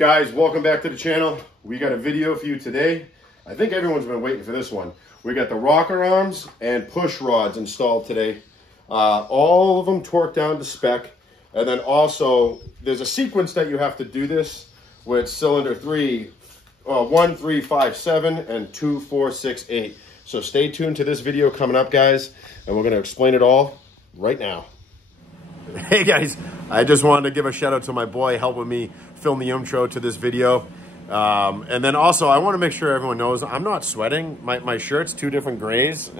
Guys, welcome back to the channel. We got a video for you today. I think everyone's been waiting for this one. We got the rocker arms and push rods installed today. All of them torqued down to spec. And then also, there's a sequence that you have to do this with cylinder 1, 3, 5, 7, and 2, 4, 6, 8. So stay tuned to this video coming up, guys, and we're going to explain it all right now. Hey guys, I just wanted to give a shout out to my boy helping me film the intro to this video. And then also, I want to make sure everyone knows I'm not sweating. My shirt's two different grays.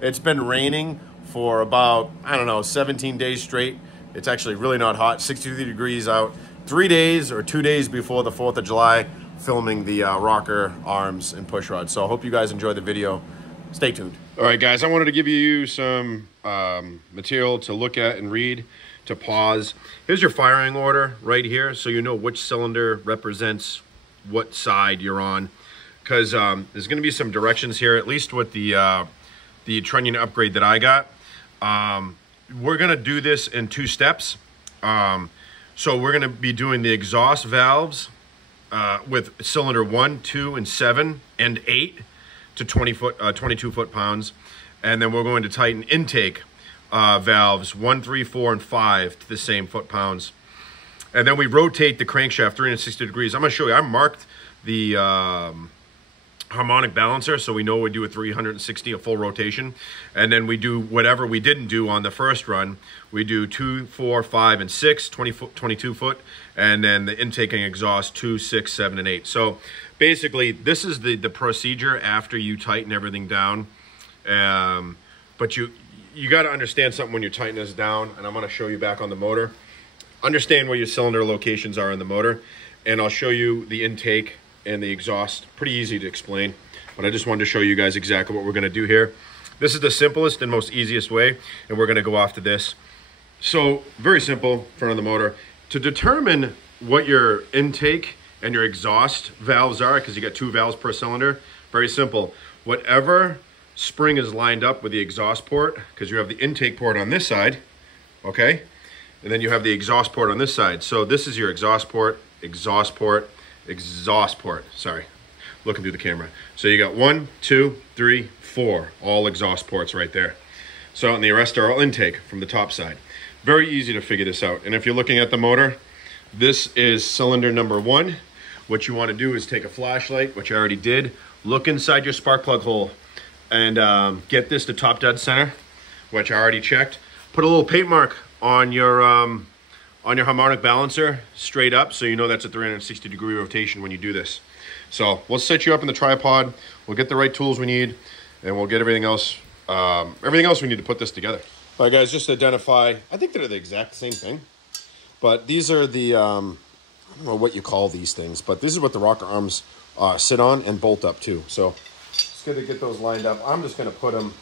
It's been raining for about, I don't know, 17 days straight. It's actually really not hot, 63 degrees out. 3 days or 2 days before the 4th of July, filming the rocker arms and push rods. So I hope you guys enjoy the video. Stay tuned. All right, guys, I wanted to give you some material to look at and read, to pause. Here's your firing order right here, so you know which cylinder represents what side you're on. Because there's going to be some directions here, at least with the trunnion upgrade that I got. We're going to do this in 2 steps. So we're going to be doing the exhaust valves with cylinder 1, 2, and 7, and 8 to 22 foot-pounds. And then we're going to tighten intake valves 1, 3, 4, and 5 to the same foot-pounds. And then we rotate the crankshaft 360 degrees. I'm going to show you. I marked the harmonic balancer, so we know we do a 360, a full rotation. And then we do whatever we didn't do on the first run. We do 2, 4, 5, and 6, 22 foot, and then the intake and exhaust 2, 6, 7, and 8. So basically, this is the procedure after you tighten everything down. But you got to understand something when you're tightening this down, and I'm going to show you back on the motor. Understand where your cylinder locations are in the motor, and I'll show you the intake and the exhaust. Pretty easy to explain, but I just wanted to show you guys exactly what we're going to do here. This is the simplest and most easiest way, and we're going to go off to this. So very simple, front of the motor. To determine what your intake and your exhaust valves are, because you got 2 valves per cylinder, very simple. Whatever spring is lined up with the exhaust port, because you have the intake port on this side, okay? And then you have the exhaust port on this side. So this is your exhaust port, exhaust port, exhaust port. Sorry, looking through the camera. So you got 1, 2, 3, 4, all exhaust ports right there. So, and the rest are all intake from the top side. Very easy to figure this out. And if you're looking at the motor, this is cylinder number 1. What you want to do is take a flashlight, which I already did, look inside your spark plug hole, and get this to top dead center, which I already checked. Put a little paint mark on your harmonic balancer straight up, so you know that's a 360 degree rotation when you do this. So we'll set you up in the tripod, we'll get the right tools we need, and we'll get everything else we need to put this together. All right, guys, just to identify, I think they're the exact same thing, but these are the, I don't know what you call these things, but this is what the rocker arms sit on and bolt up to. So it's good to get those lined up. I'm just going to put them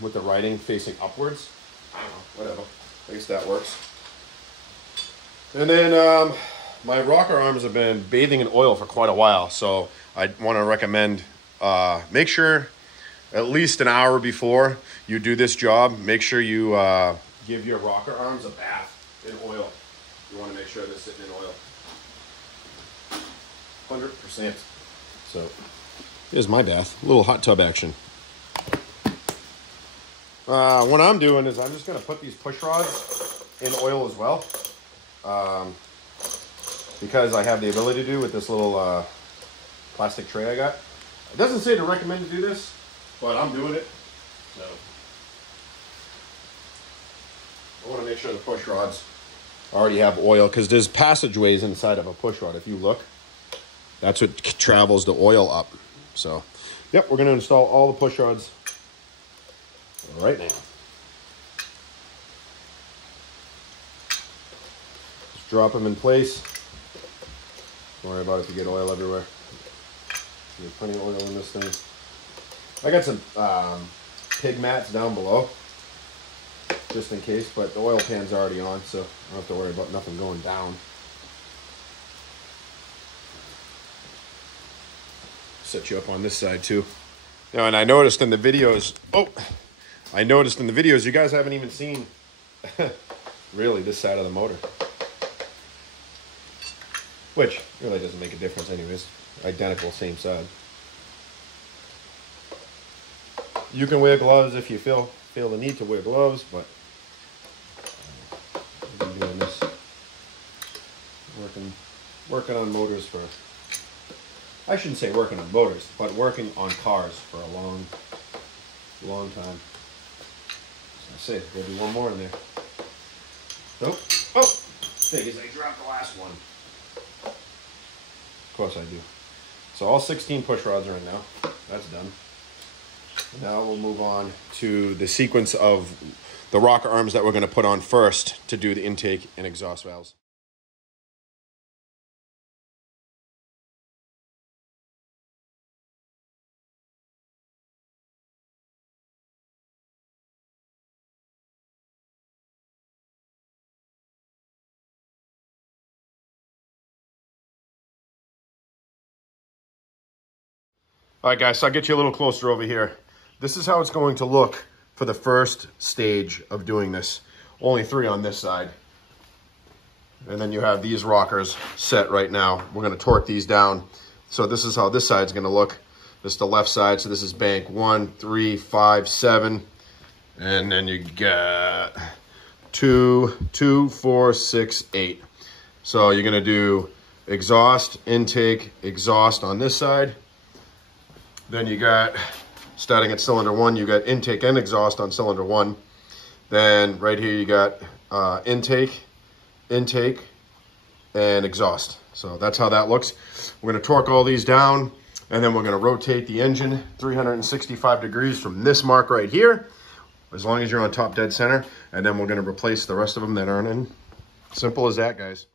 with the writing facing upwards. I don't know, whatever. I guess that works. And then my rocker arms have been bathing in oil for quite a while, so I want to recommend make sure at least an hour before you do this job, make sure you give your rocker arms a bath in oil. You want to make sure they're sitting in oil. 100%. So here's my bath, a little hot tub action. What I'm doing is I'm just going to put these push rods in oil as well, because I have the ability to do with this little plastic tray I got. It doesn't say to recommend to do this, but I'm doing it. So I want to make sure the push rods already have oil, because there's passageways inside of a push rod. If you look, that's what travels the oil up. So, yep, we're going to install all the push rods right now. Just drop them in place. Don't worry about if you get oil everywhere. There's plenty of oil in this thing. I got some pig mats down below, just in case, but the oil pan's already on, so I don't have to worry about nothing going down. Set you up on this side too. Now, and I noticed in the videos, you guys haven't even seen really this side of the motor. which really doesn't make a difference anyways. Identical, same side. You can wear gloves if you feel the need to wear gloves, but I've been doing this, working on motors for, I shouldn't say working on motors, but working on cars for a long time. So I say, there'll be one more in there. Nope. Oh! Figures I dropped the last one. Of course I do. So all 16 push rods are in now. That's done. Now we'll move on to the sequence of the rocker arms that we're going to put on first to do the intake and exhaust valves. All right, guys, so I'll get you a little closer over here. This is how it's going to look for the first stage of doing this. Only 3 on this side. And then you have these rockers set right now. We're going to torque these down. So this is how this side's going to look. This is the left side. So this is bank 1, 3, 5, 7. And then you got 2, 4, 6, 8. So you're going to do exhaust, intake, exhaust on this side. Then you got, starting at cylinder 1, you got intake and exhaust on cylinder 1. Then right here you got intake, and exhaust. So that's how that looks. We're going to torque all these down, and then we're going to rotate the engine 365 degrees from this mark right here, as long as you're on top dead center, and then we're going to replace the rest of them that aren't in. Simple as that, guys.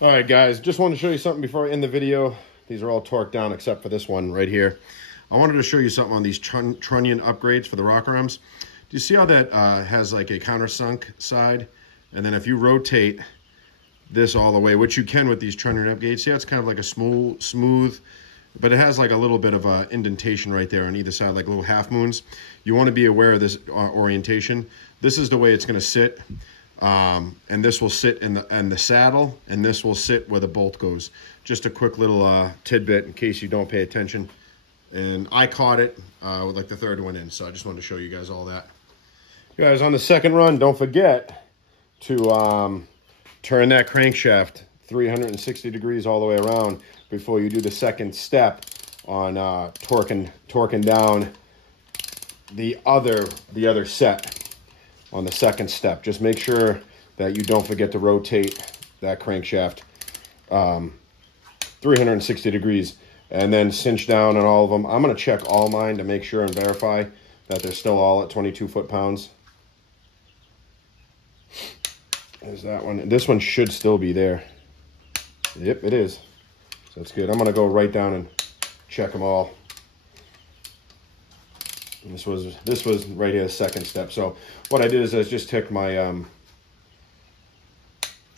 All right, guys, just wanted to show you something before I end the video. These are all torqued down except for this one right here. I wanted to show you something on these trunnion upgrades for the rocker arms. Do you see how that has like a countersunk side? And then if you rotate this all the way, which you can with these trunnion upgrades, see how it's kind of like a smooth, but it has like a little bit of a indentation right there on either side, like little half moons. You want to be aware of this orientation. This is the way it's going to sit. And this will sit in the saddle, and this will sit where the bolt goes. Just a quick little tidbit in case you don't pay attention. And I caught it with like the third one in, so I just wanted to show you guys all that. You guys, on the second run, don't forget to turn that crankshaft 360 degrees all the way around before you do the second step on torquing down the other set. On the second step, just make sure that you don't forget to rotate that crankshaft 360 degrees and then cinch down on all of them. I'm going to check all mine to make sure and verify that they're still all at 22 foot-pounds. There's that one. This one should still be there. Yep, it is. So that's good. I'm going to go right down and check them all. And this was right here, the second step. So what I did is I just took my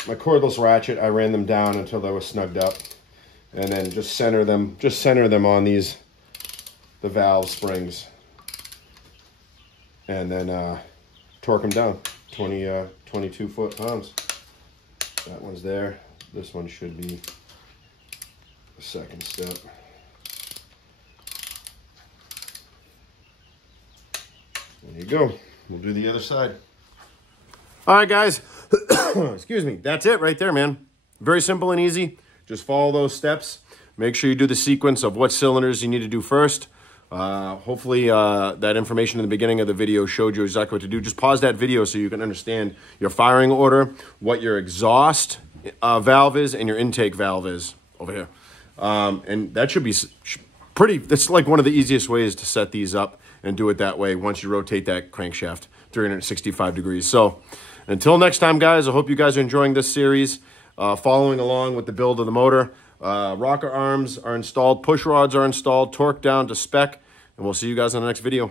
my cordless ratchet. I ran them down until they were snugged up, and then just center them on the valve springs, and then torque them down 22 foot-pounds. That one's there. This one should be the second step. There you go. We'll do the other side. All right, guys. Excuse me. That's it right there, man. Very simple and easy. Just follow those steps. Make sure you do the sequence of what cylinders you need to do first. Hopefully that information in the beginning of the video showed you exactly what to do. Just pause that video so you can understand your firing order, what your exhaust valve is, and your intake valve is over here. And that should be pretty, that's like one of the easiest ways to set these up and do it that way once you rotate that crankshaft 365 degrees. So until next time, guys, I hope you guys are enjoying this series, following along with the build of the motor. Rocker arms are installed, push rods are installed, torqued down to spec. and we'll see you guys on the next video.